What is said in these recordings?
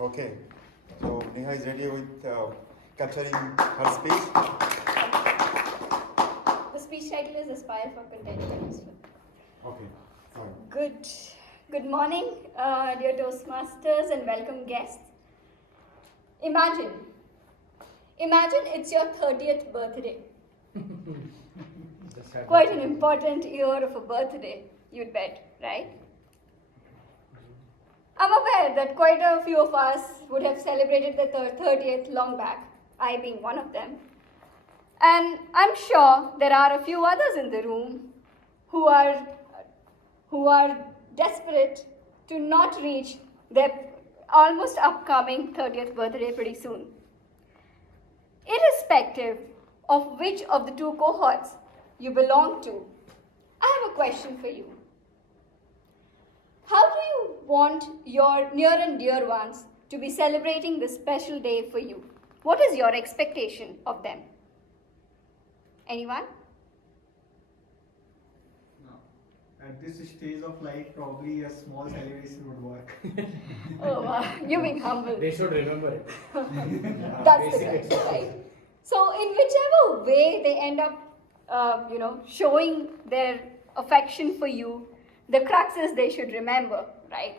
Okay, so Neha is ready with capturing her speech. The speech title is Aspire for Contentment. Okay, fine. Good morning, dear Toastmasters and welcome guests. Imagine it's your 30th birthday. Quite an important year of a birthday, you'd bet, right? I'm aware that quite a few of us would have celebrated their 30th long back, I being one of them. And I'm sure there are a few others in the room who are desperate to not reach their almost upcoming 30th birthday pretty soon. Irrespective of which of the two cohorts you belong to, I have a question for you. How do you want your near and dear ones to be celebrating this special day for you? What is your expectation of them? Anyone? No. At this stage of life, probably a small celebration would work. Oh, wow. You're being humble. They should remember it. That's the best, right? So, in whichever way they end up, showing their affection for you, the crux is they should remember, right?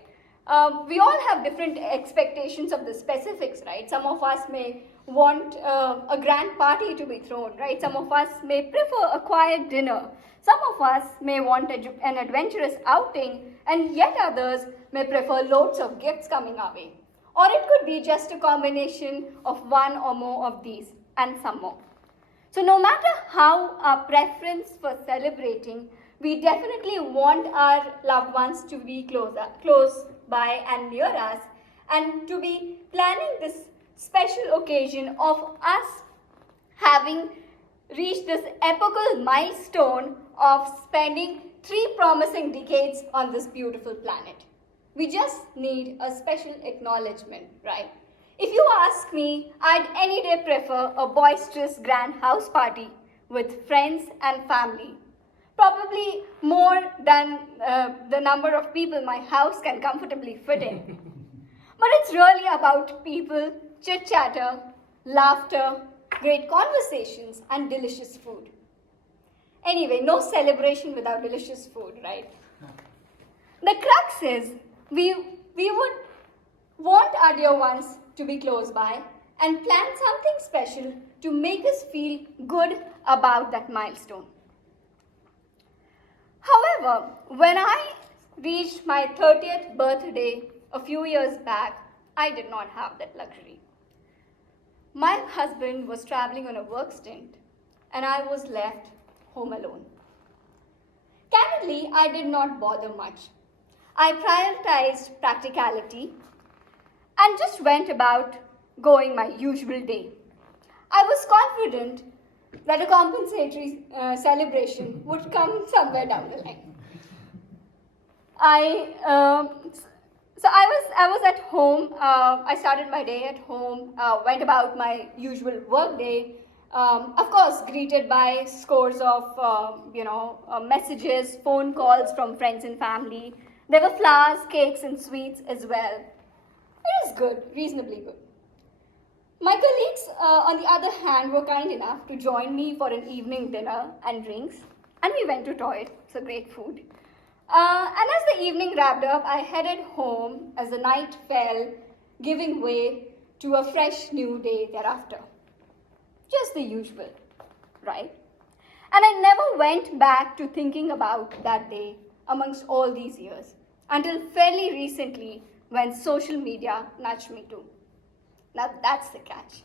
We all have different expectations of the specifics, right? Some of us may want a grand party to be thrown, right? Some of us may prefer a quiet dinner. Some of us may want an adventurous outing, and yet others may prefer loads of gifts coming our way. Or it could be just a combination of one or more of these, and some more. So no matter how our preference for celebrating, we definitely want our loved ones to be close by and near us, and to be planning this special occasion of us having reached this epochal milestone of spending 3 promising decades on this beautiful planet. We just need a special acknowledgement, right? If you ask me, I'd any day prefer a boisterous grand house party with friends and family. Probably more than the number of people my house can comfortably fit in. But it's really about people, chit-chatter, laughter, great conversations, and delicious food. Anyway, no celebration without delicious food, right? The crux is, we would want our dear ones to be close by and plan something special to make us feel good about that milestone. However, when I reached my 30th birthday a few years back, I did not have that luxury. My husband was traveling on a work stint, and I was left home alone. Candidly, I did not bother much. I prioritized practicality and just went about going my usual day. I was confident that a compensatory celebration would come somewhere down the line. So I was at home. I started my day at home, went about my usual work day. Of course, greeted by scores of messages, phone calls from friends and family. There were flowers, cakes, and sweets as well. It was good, reasonably good. My colleagues, on the other hand, were kind enough to join me for an evening dinner and drinks, and we went to Toy, so great food. And as the evening wrapped up, I headed home as the night fell, giving way to a fresh new day thereafter. Just the usual, right? And I never went back to thinking about that day amongst all these years, until fairly recently when social media nudged me to. Now that's the catch.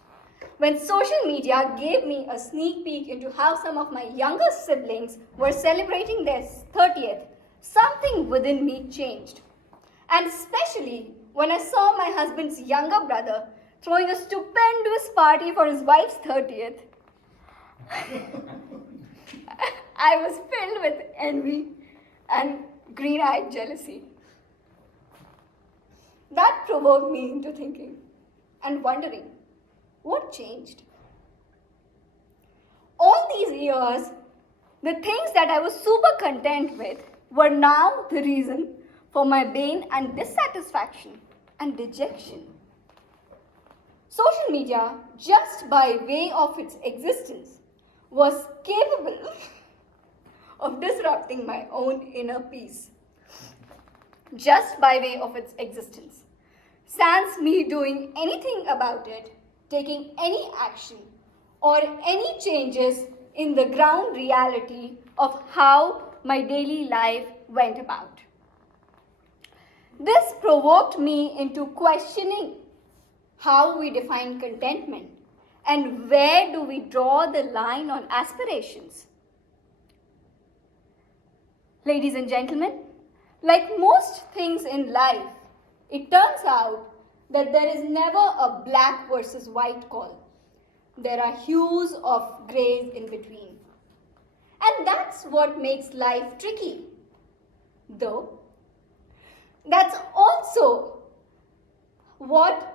When social media gave me a sneak peek into how some of my younger siblings were celebrating their 30th, something within me changed. And especially when I saw my husband's younger brother throwing a stupendous party for his wife's 30th, I was filled with envy and green-eyed jealousy. That provoked me into thinking and wondering, what changed? All these years, the things that I was super content with were now the reason for my pain and dissatisfaction and dejection. social media, just by way of its existence, was capable of disrupting my own inner peace. Just by way of its existence. Sans me doing anything about it, taking any action, or any changes in the ground reality of how my daily life went about. This provoked me into questioning how we define contentment and where do we draw the line on aspirations. Ladies and gentlemen, like most things in life, it turns out that there is never a black versus white call. There are hues of grays in between. And that's what makes life tricky. Though, that's also what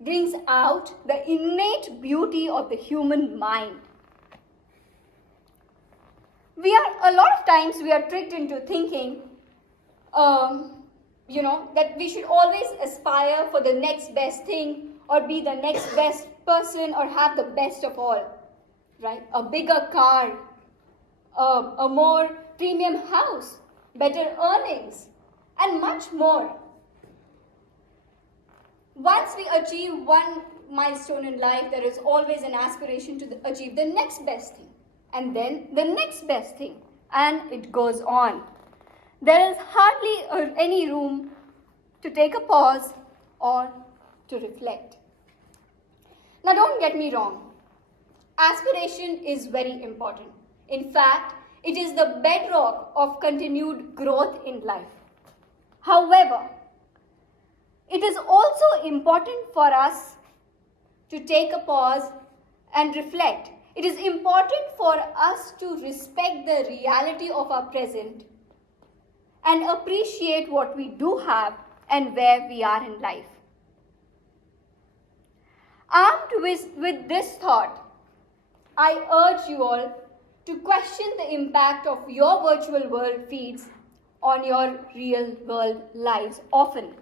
brings out the innate beauty of the human mind. A lot of times we are tricked into thinking, that we should always aspire for the next best thing or be the next best person or have the best of all, right? A bigger car, a more premium house, better earnings, and much more. Once we achieve one milestone in life, there is always an aspiration to achieve the next best thing, and then the next best thing, and it goes on. There is hardly any room to take a pause or to reflect. Now, don't get me wrong. Aspiration is very important. In fact, it is the bedrock of continued growth in life. However, it is also important for us to take a pause and reflect. It is important for us to respect the reality of our present and appreciate what we do have and where we are in life. Armed with this thought, I urge you all to question the impact of your virtual world feeds on your real world lives often.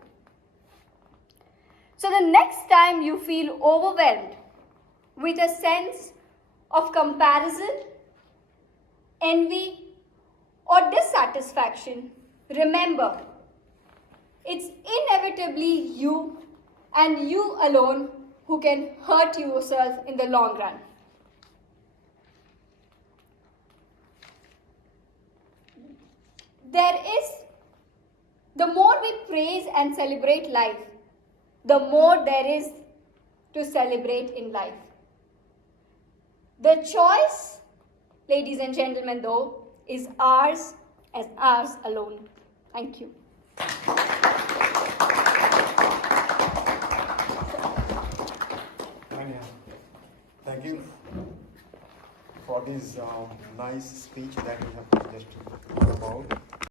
So the next time you feel overwhelmed with a sense of comparison, envy, or dissatisfaction, remember, it's inevitably you and you alone who can hurt yourself in the long run. The more we praise and celebrate life, the more there is to celebrate in life. The choice, ladies and gentlemen, though, is ours as ours alone. Thank you. Thank you for this nice speech that you have just talked about.